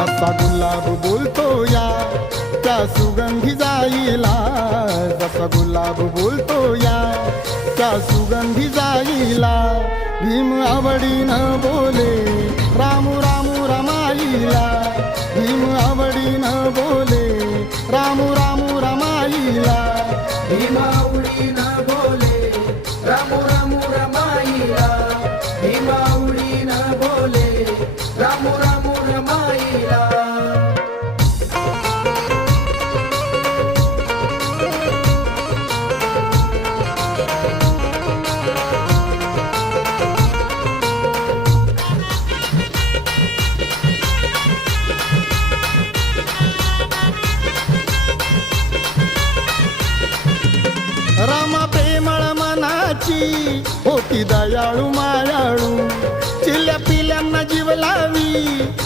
जसा गुलाब बोलतो या त्या सुगंधी जाईला, जसा गुलाब बोलतो या त्या सुगंधी जाईला. भीम आवडीनं बोले रामू रामू रमाईला, भीम आवडीनं बोले रामू रामू रमाईला. भीम आवडीनं बोले रामू रामू रमाईला, भीम आवडीनं बोले रामू रामू रमाईला. रामा प्रेमळ मनाची होती दयाळू मायाळू, चिल्ल्या पिल्यांना जीव लावी